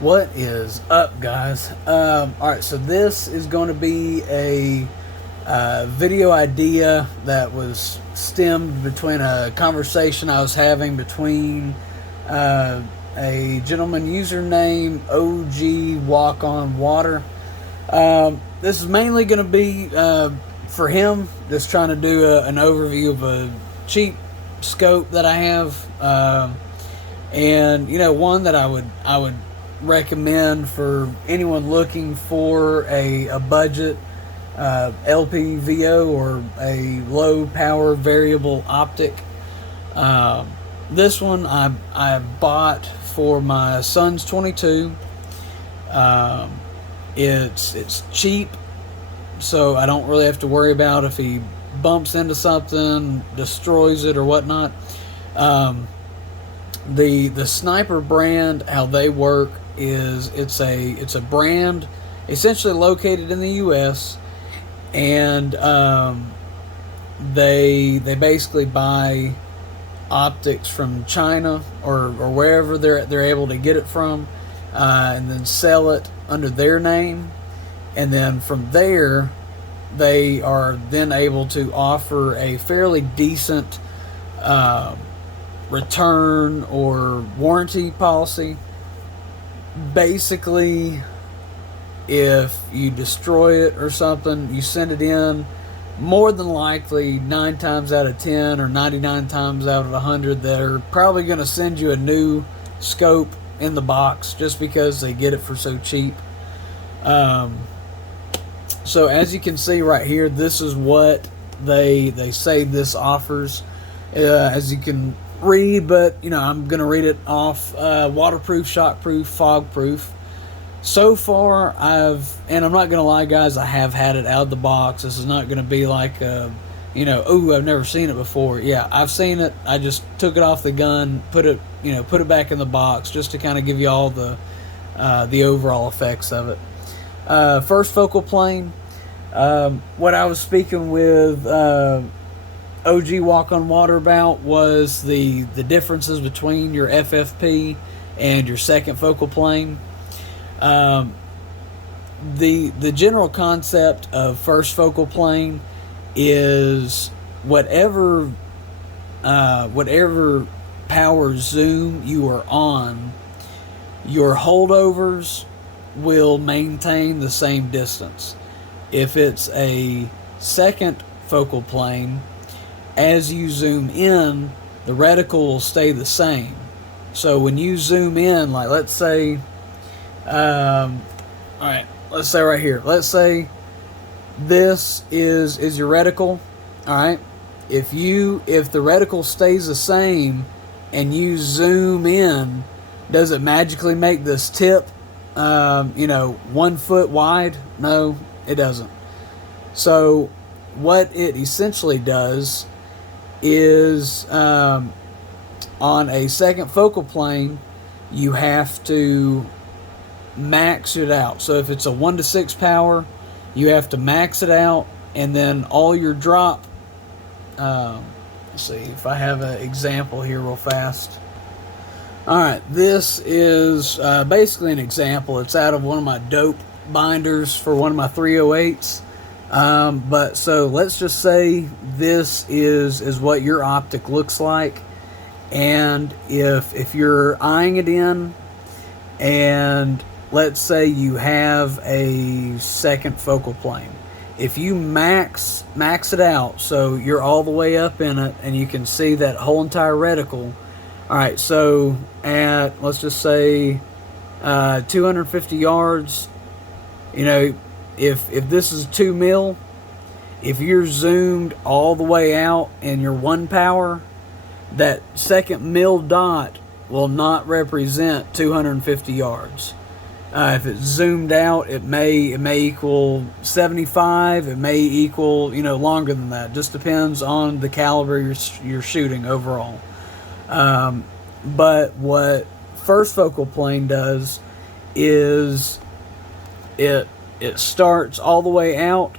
What is up, guys? Alright, so this is going to be a video idea that was stemmed between a conversation I was having between a gentleman username OG Walk on Water. This is mainly going to be for him, just trying to do an overview of a cheap scope that I have, and one that I would recommend for anyone looking for a budget LPVO or a low power variable optic. This one I bought for my son's 22. It's cheap, so I don't really have to worry about if he bumps into something, destroys it or whatnot. The Sniper brand, how they work is it's a brand essentially located in the U.S. and they basically buy optics from China or wherever they're able to get it from, and then sell it under their name, and then from there they are then able to offer a fairly decent return or warranty policy. Basically, if you destroy it or something, you send it in, more than likely 9 times out of 10 or 99 times out of 100 they're probably going to send you a new scope in the box just because they get it for so cheap. So as you can see right here, this is what they say this offers. As you can read, but I'm gonna read it off. Waterproof, shockproof, fogproof. So far and I'm not gonna lie, guys, I have had it out of the box. This is not gonna be like oh, I've never seen it before. Yeah, I've seen it. I just took it off the gun, put it back in the box just to kind of give you all the overall effects of it. First focal plane. What I was speaking with OG Walk on Water about was the differences between your FFP and your second focal plane. The general concept of first focal plane is whatever power zoom you are on, your holdovers will maintain the same distance. If it's a second focal plane, as you zoom in, the reticle will stay the same. So when you zoom in, like let's say, alright, let's say right here, let's say this is your reticle. Alright, if the reticle stays the same and you zoom in, does it magically make this tip 1 foot wide? No, it doesn't. So what it essentially does is, on a second focal plane, you have to max it out. So if it's a 1 to 6 power, you have to max it out, and then all your drop, let's see if I have an example here real fast. Alright, this is basically an example. It's out of one of my dope binders for one of my 308s. But so let's just say this is what your optic looks like, and if you're eyeing it in, and let's say you have a second focal plane, if you max it out so you're all the way up in it and you can see that whole entire reticle. Alright, so at, let's just say 250 yards, if this is 2 mil, if you're zoomed all the way out and you're 1 power, that second mil dot will not represent 250 yards. If it's zoomed out, it may equal 75. It may equal longer than that. Just depends on the caliber you're shooting overall. But what first focal plane does is it starts all the way out,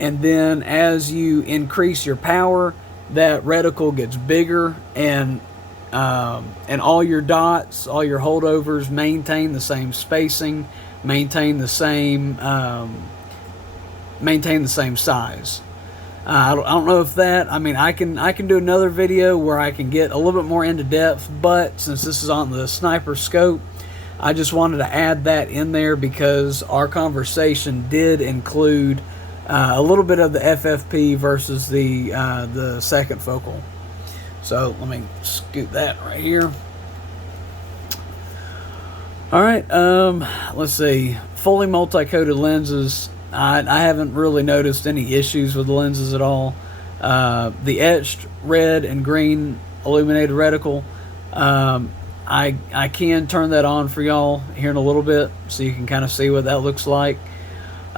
and then as you increase your power, that reticle gets bigger, and And all your dots, all your holdovers, maintain the same spacing, maintain the same size. I don't know if that, I mean, I can do another video where I can get a little bit more into depth, but since this is on the sniper scope, I just wanted to add that in there because our conversation did include a little bit of the FFP versus the second focal. So let me scoot that right here. All right, let's see. Fully multi-coated lenses. I haven't really noticed any issues with the lenses at all. The etched red and green illuminated reticle, I can turn that on for y'all here in a little bit so you can kind of see what that looks like.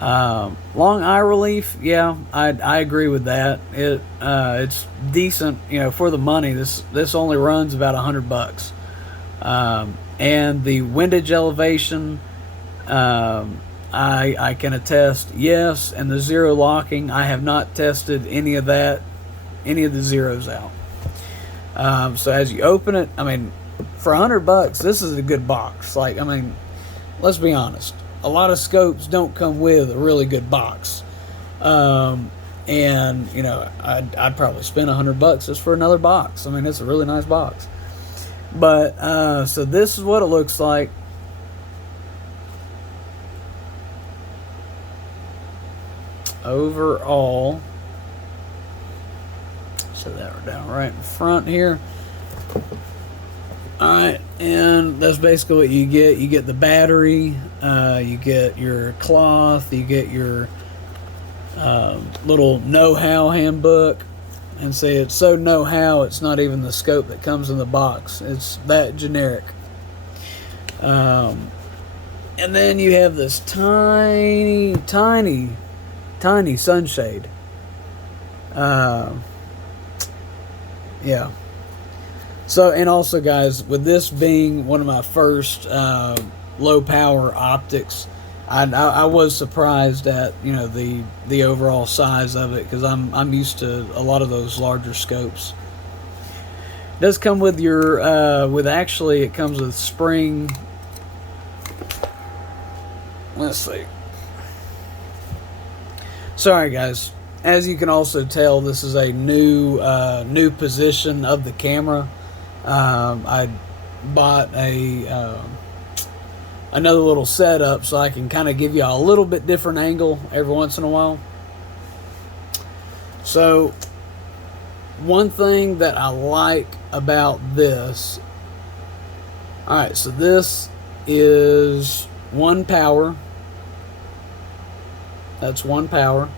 Long eye relief, yeah, I agree with that. It's decent, you know, for the money. This only runs about $100. And the windage elevation, I can attest, yes. And the zero locking, I have not tested any of that, any of the zeros out. So as you open it, I mean, for $100, this is a good box. Like, I mean, let's be honest. A lot of scopes don't come with a really good box. And, you know, I'd probably spend $100 just for another box. I mean, it's a really nice box. But, so this is what it looks like. Overall, set that down right in front here. Alright, and that's basically what you get. You get the battery, you get your cloth, you get your little know-how handbook. And see, it's so know-how, it's not even the scope that comes in the box. It's that generic. And then you have this tiny sunshade. Yeah. So, and also, guys, with this being one of my first low power optics, I was surprised at, you know, the overall size of it, because I'm used to a lot of those larger scopes. It does come with your actually it comes with spring. Let's see. Sorry, guys. As you can also tell, this is a new position of the camera. I bought another little setup so I can kind of give you a little bit different angle every once in a while. So one thing that I like about this, alright, so this is 1 power. That's 1 power.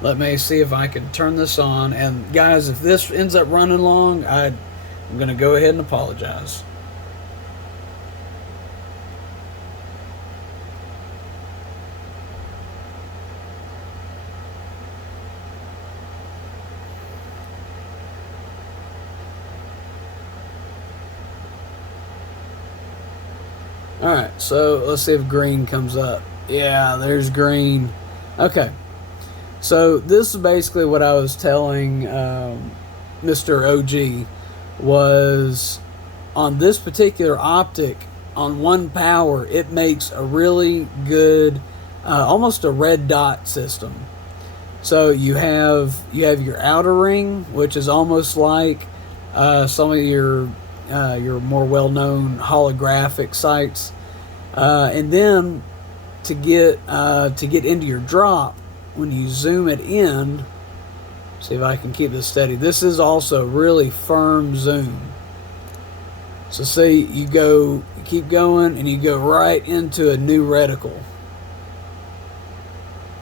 Let me see if I can turn this on. And guys, if this ends up running long, I'm going to go ahead and apologize. Alright, so let's see if green comes up. Yeah, there's green. Okay. So this is basically what I was telling Mr. OG, was on this particular optic, on 1 power, it makes a really good, almost a red dot system. So you have your outer ring, which is almost like some of your more well-known holographic sights, and then to get into your drop, when you zoom it in, see if I can keep this steady. This is also really firm zoom. So see, you keep going, and you go right into a new reticle.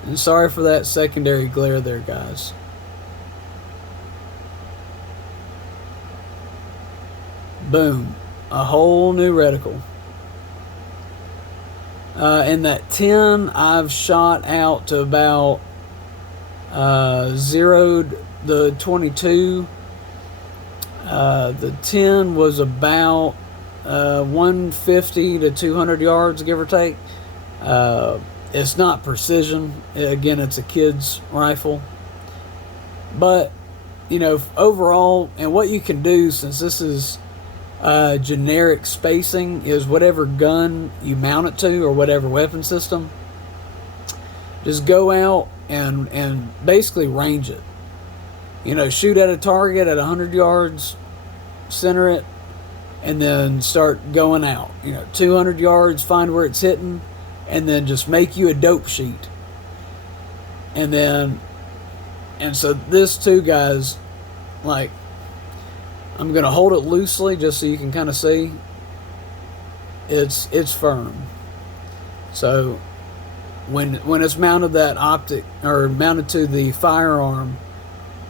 And sorry for that secondary glare there, guys. Boom, a whole new reticle. And that 10, I've shot out to about zeroed the 22. The 10 was about 150 to 200 yards, give or take. It's not precision. Again, it's a kid's rifle. But, you know, overall, and what you can do, since this is Generic spacing is whatever gun you mount it to or whatever weapon system. Just go out and basically range it. You know, shoot at a target at 100 yards, center it, and then start going out. You know, 200 yards, find where it's hitting, and then just make you a dope sheet. And so this too, guys, like, I'm going to hold it loosely just so you can kind of see. It's firm. So when it's mounted that optic, or mounted to the firearm,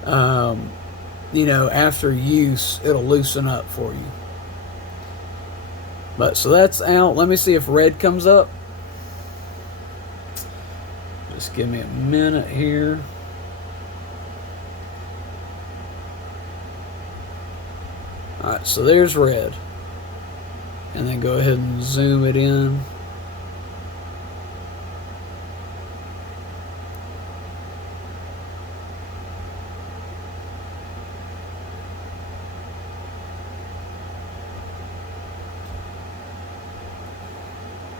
you know, after use, it'll loosen up for you. But so that's out. Let me see if red comes up. Just give me a minute here. Alright, so there's red. And then go ahead and zoom it in.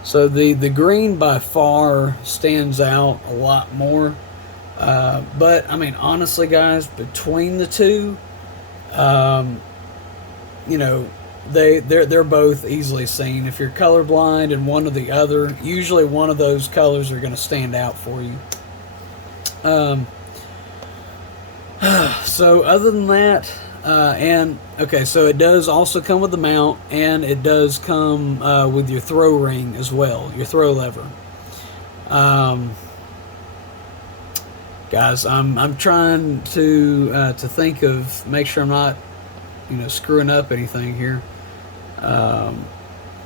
So the green by far stands out a lot more. But I mean, honestly, guys, between the two, you know, they're both easily seen. If you're colorblind and one or the other, usually one of those colors are going to stand out for you. So other than that, and okay, so it does also come with the mount, and it does come with your throw ring as well, your throw lever. Guys, I'm trying to think of, make sure I'm not, you know, screwing up anything here.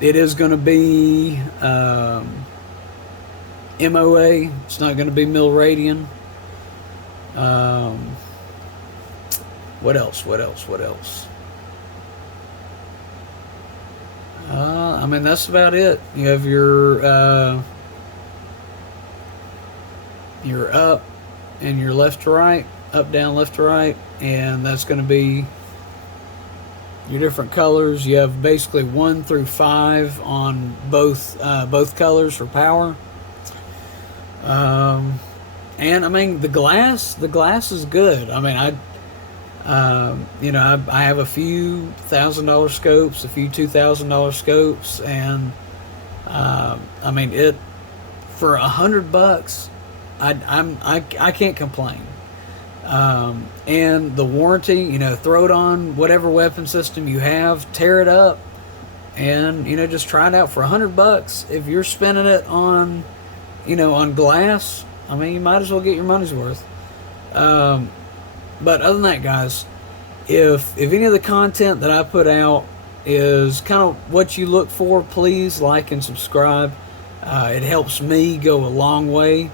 It is going to be MOA. It's not going to be mil radian. What else? I mean, that's about it. You have your up and your left to right, up, down, left to right, and that's going to be your different colors. You have basically 1 through 5 on both colors for power. And I mean, the glass is good. I mean, you know, I have a few $1,000 scopes, a few $2,000 scopes, and I mean, it for $100, I can't complain. And the warranty, you know, throw it on whatever weapon system you have, tear it up, and, you know, just try it out for $100. If you're spending it on, you know, on glass, I mean, you might as well get your money's worth. But other than that, guys, if any of the content that I put out is kind of what you look for, please like and subscribe. It helps me go a long way.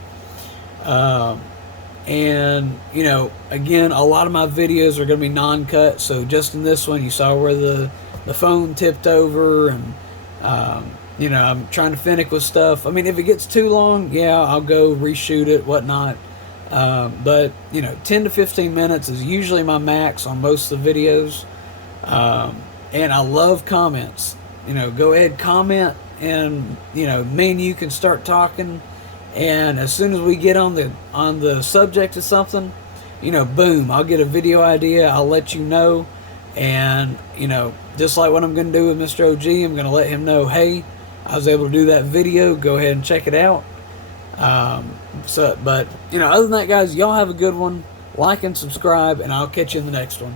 And, you know, again, a lot of my videos are going to be non-cut. So just in this one, you saw where the phone tipped over, and, you know, I'm trying to finick with stuff. I mean, if it gets too long, yeah, I'll go reshoot it, whatnot. But, you know, 10 to 15 minutes is usually my max on most of the videos. And I love comments. You know, go ahead, comment, and, you know, me and you can start talking. And as soon as we get on the subject of something, you know, boom, I'll get a video idea, I'll let you know. And, you know, just like what I'm going to do with Mr. OG, I'm going to let him know, hey, I was able to do that video, go ahead and check it out. But, you know, other than that, guys, y'all have a good one. Like and subscribe, and I'll catch you in the next one.